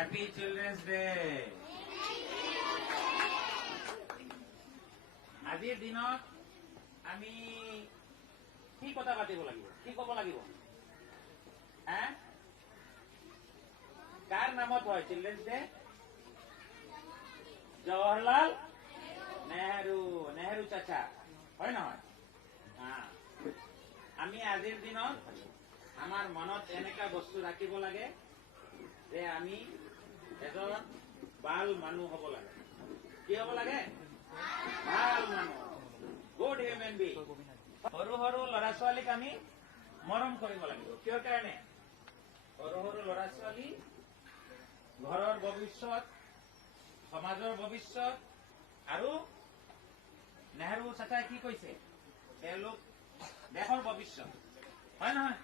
Happy children's day আজিৰ দিনত আমি কি কথা পাতিব লাগিব? কি ক'ব লাগিব? কাৰ নামত হয়? Children's day Jawaharlal Nehru Nehru Chacha. হয় নহয়। আমি আজিৰ দিনত আমাৰ মনত এনেকা বস্তু ৰাখিব লাগে যে আমি এজন ভাল মানুহ হ'ব লাগে। কি হ'ব লাগে? ভাল মানুহ। গুড হিউমেন বিং সৰু সৰু ল'ৰা ছোৱালীক আমি মৰম কৰিব লাগিব। কিহৰ কাৰণে? সৰু সৰু ল'ৰা ছোৱালী ঘৰৰ ভৱিষ্যত সমাজৰ ভৱিষ্যত আৰু নেহৰু চাচাই কি কৈছে? তেওঁলোক দেশৰ ভৱিষ্যত। হয় নহয়?